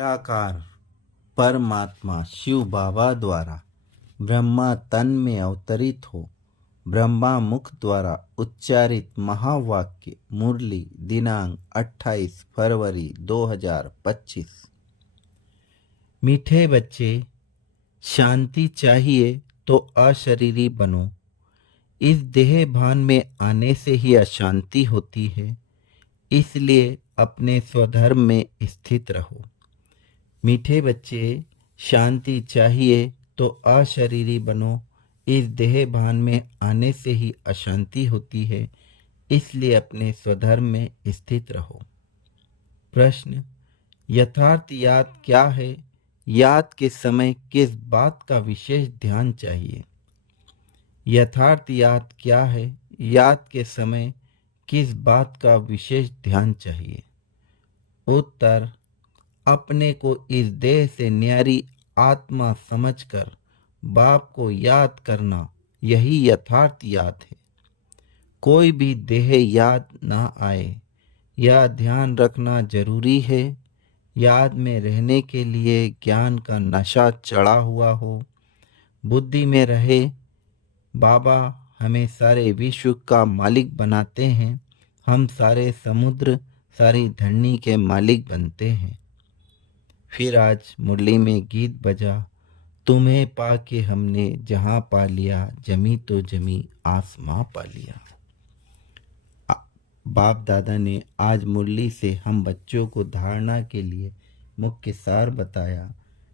निराकार परमात्मा शिव बाबा द्वारा ब्रह्मा तन में अवतरित हो ब्रह्मा मुख द्वारा उच्चारित महावाक्य मुरली दिनांक 28 फरवरी 2025। मीठे बच्चे, शांति चाहिए तो अशरीरी बनो। इस देह भान में आने से ही अशांति होती है, इसलिए अपने स्वधर्म में स्थित रहो। मीठे बच्चे, शांति चाहिए तो अशरीरी बनो। इस देह भान में आने से ही अशांति होती है, इसलिए अपने स्वधर्म में स्थित रहो। प्रश्न: यथार्थ याद क्या है? याद के समय किस बात का विशेष ध्यान चाहिए? यथार्थ याद क्या है? याद के समय किस बात का विशेष ध्यान चाहिए? उत्तर: अपने को इस देह से न्यारी आत्मा समझकर बाप को याद करना, यही यथार्थ याद है। कोई भी देह याद ना आए, यह ध्यान रखना जरूरी है। याद में रहने के लिए ज्ञान का नशा चढ़ा हुआ हो, बुद्धि में रहे बाबा हमें सारे विश्व का मालिक बनाते हैं, हम सारे समुद्र सारी धरनी के मालिक बनते हैं। फिर आज मुरली में गीत बजा, तुम्हें पाके हमने जहां पा लिया, जमी तो जमी आसमां पा लिया। बाप दादा ने आज मुरली से हम बच्चों को धारणा के लिए मुख्य सार बताया,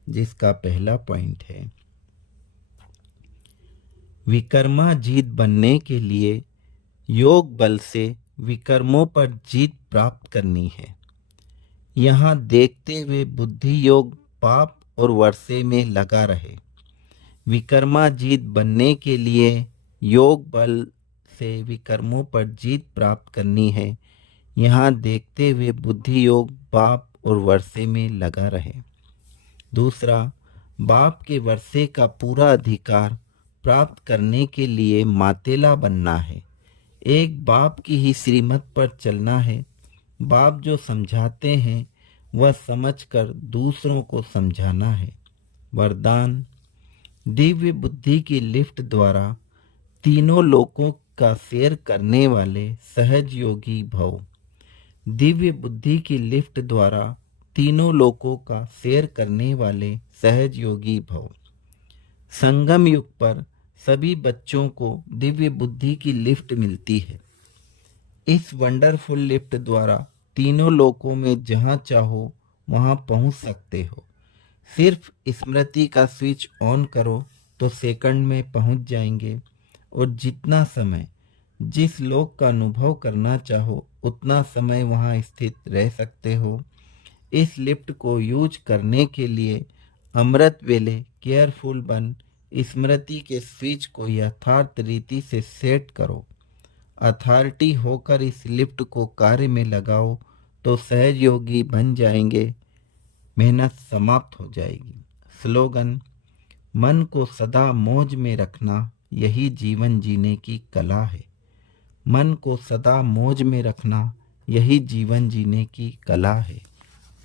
जिसका पहला पॉइंट है, विकर्मा जीत बनने के लिए योग बल से विकर्मों पर जीत प्राप्त करनी है। यहाँ देखते हुए बुद्धि योग पाप और वर्षे में लगा रहे। विकर्मा जीत बनने के लिए योग बल से विकर्मों पर जीत प्राप्त करनी है। यहाँ देखते हुए बुद्धि योग पाप और वर्षे में लगा रहे। दूसरा, बाप के वर्षे का पूरा अधिकार प्राप्त करने के लिए मातेला बनना है। एक बाप की ही श्रीमत पर चलना है। बाप जो समझाते हैं वह समझकर दूसरों को समझाना है। वरदान: दिव्य बुद्धि की लिफ्ट द्वारा तीनों लोकों का शेयर करने वाले सहज योगी भव। दिव्य बुद्धि की लिफ्ट द्वारा तीनों लोकों का शेयर करने वाले सहज योगी भव। संगम युग पर सभी बच्चों को दिव्य बुद्धि की लिफ्ट मिलती है। इस वंडरफुल लिफ्ट द्वारा तीनों लोकों में जहां चाहो वहां पहुंच सकते हो। सिर्फ स्मृति का स्विच ऑन करो तो सेकंड में पहुंच जाएंगे, और जितना समय जिस लोक का अनुभव करना चाहो उतना समय वहां स्थित रह सकते हो। इस लिफ्ट को यूज करने के लिए अमृत वेले केयरफुल बन स्मृति के स्विच को यथार्थ रीति से सेट करो। अथॉरिटी होकर इस लिफ्ट को कार्य में लगाओ तो सहज योगी बन जाएंगे, मेहनत समाप्त हो जाएगी। स्लोगन: मन को सदा मौज में रखना, यही जीवन जीने की कला है। मन को सदा मौज में रखना, यही जीवन जीने की कला है।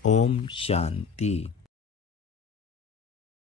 ओम शांति।